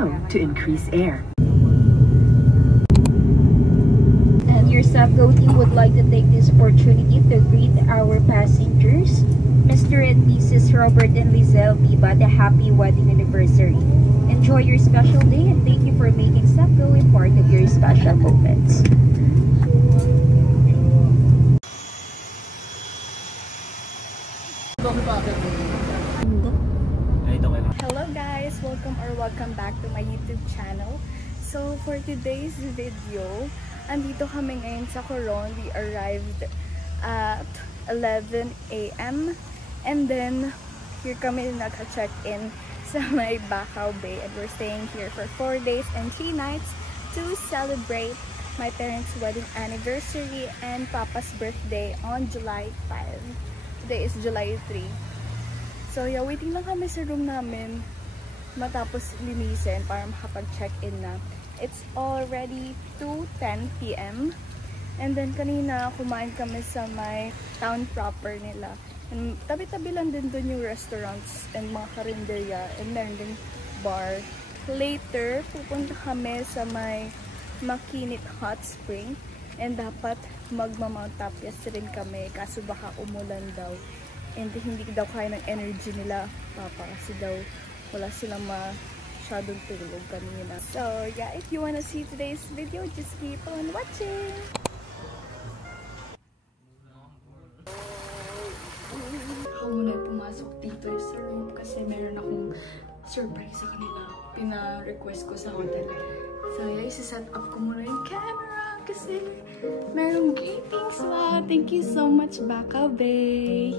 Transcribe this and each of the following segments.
blow to increase air. And your Sapgo team would like to take this opportunity to greet our passengers, Mr. and Mrs. Robert and Lizelle Bibat, a happy wedding anniversary. Enjoy your special day and thank you for making Sapgo a part of your special moments. Hello guys! Welcome back to my YouTube channel. So for today's video, andito kami ngayon sa Coron. We arrived at 11 AM and then here kami naka-check-in sa may Bacau Bay and we're staying here for 4 days and 3 nights to celebrate my parents' wedding anniversary and Papa's birthday on July 5. Today is July 3. So yeah, waiting lang kami sa room namin matapos linisin para makapag-check-in na. It's already 2:10 PM and then kanina kumain kami sa may town proper nila. And tabi-tabi lang din dun yung restaurants and mga karinderya and meron din bar. Later, pupunta kami sa may Makinit Hot Spring and dapat magma-Mount Tapias rin kami kaso baka umulan daw. And hindi daw kaya ng energy nila, Papa, kasi daw wala silang masyadong tulog kanina. So yeah, if you wanna see today's video, just keep on watching! Ako muna pumasok dito sa room kasi meron akong surprise sa kanila. Pina-request ko sa hotel. So yeah, isa-set up ko muna yung camera kasi merong greetings ba. Thank you so much, Bacau Bay!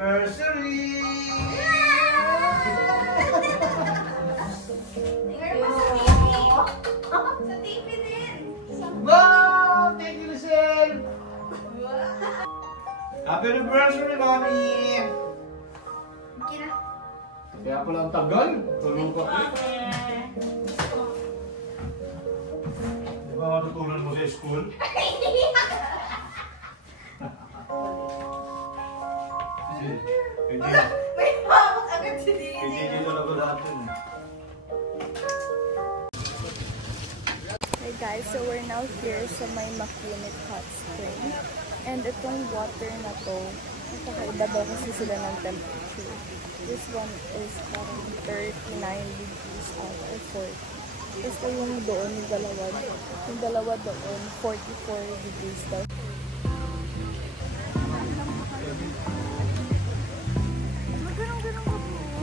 Anniversary! Sa TV din! Wow! Thank you, Lizelle! Happy anniversary, Mami! Kaya pala ang tagal. Tulong ka pa. Di ba matutunan mo sa school? May pamok agad si Dini. Hindi dito na ko lahat yun. Hey guys, so we're now here sa may Makinit Hot Spring. And itong water na to, nakakaiba daw kasi sila ng temperature. This one is parang 39 degrees out or 40. Basta yung doon, yung dalawa doon, 44 degrees daw. Ganun-ganun ko po.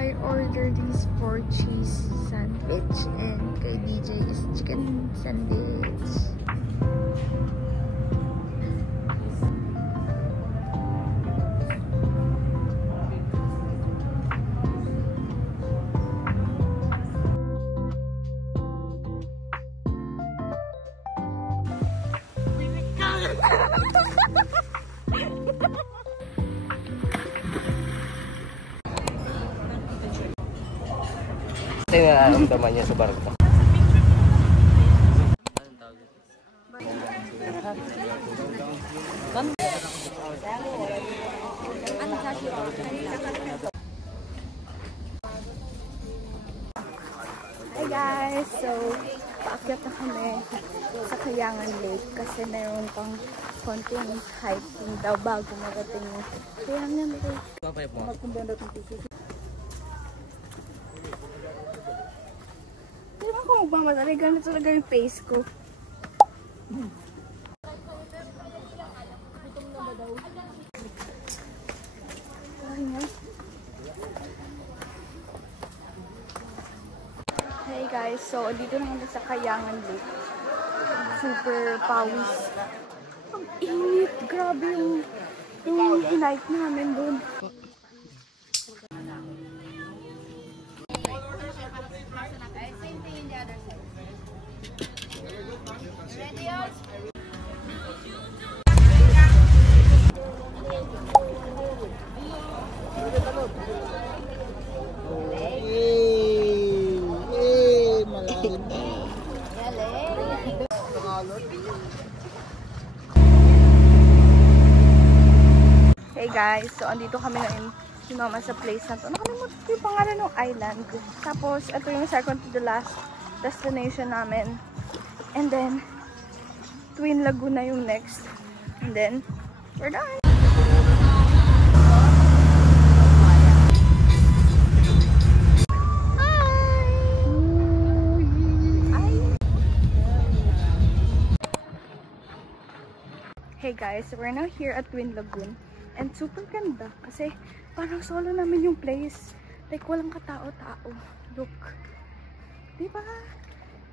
I ordered these 4 cheese sandwich and kay DJ is chicken sandwich. Ito yung nararamdaman niya sa barko. Hi guys! So, paakyat na kami sa Kayangan Lake kasi meron pang konting hiking daw bago magating yung Kayangan Lake. Hindi ba ako magmamadali? Ganito talaga yung pace ko. Hey guys, so dito na kami sa Kayangan Lake. Super pawis. Ang init! Grabe yung hinight namin dun. guys, so andito kami ngayon si Mama sa place na to. Nakalimutan ko yung pangalan ng island. Tapos, ito yung second to the last destination namin. And then, Twin Laguna yung next. And then, we're done! Hey guys, we're now here at Twin Lagoon and super ganda kasi parang solo namin yung place, like walang katao-tao. Look, diba?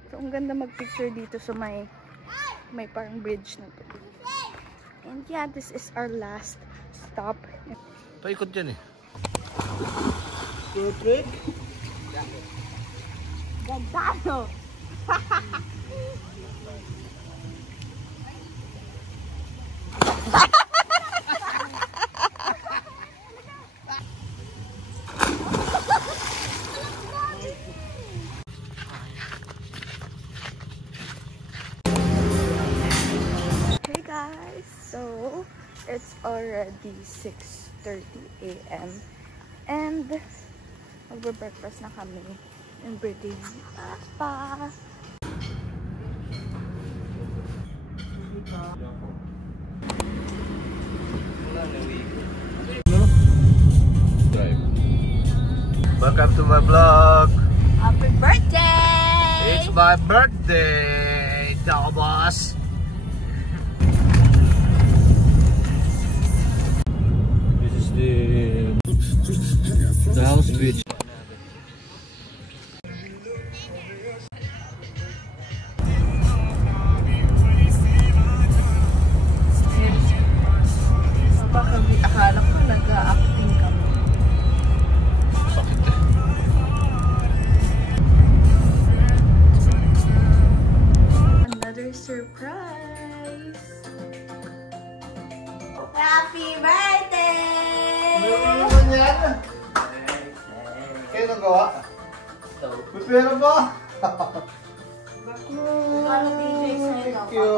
So ang ganda mag-picture dito sa may parang bridge na to. And yeah, this is our last stop. Paikot yan eh. Ganda no? Hey guys, so it's already 6:30 AM and magbe-breakfast na kami and birthday ni Papa. Welcome to my vlog. Happy birthday! It's my birthday, Thomas. This is the house beach. Baka akala ko nag-acting ka mo. Another surprise! Happy birthday! Ano naman yan? Kayo nagawa? May pera ba? Paano DJ sa'yo? Thank you.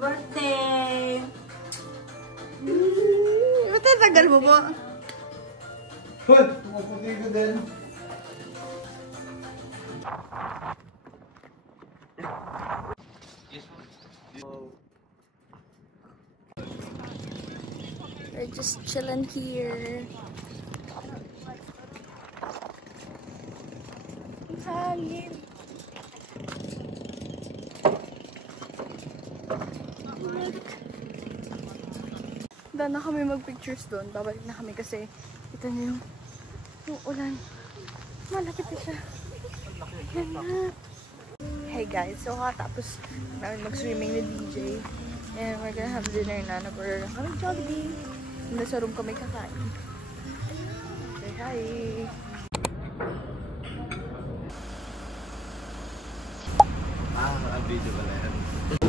Birthday! Ba't tagal mo po? Hoy, maputi ko din. We're just chilling here. Ang hangin. Look. Daan na kami mag-pictures doon. Babalik na kami kasi kita niyo yung ulan. Malapit na siya. Yan na. Hey guys, so katapos namin mag-swimming ni DJ. And we're gonna have dinner na. Nag-order kami Jollibee. Nasa room kami kakain. Say hi! Ang video ba na yan?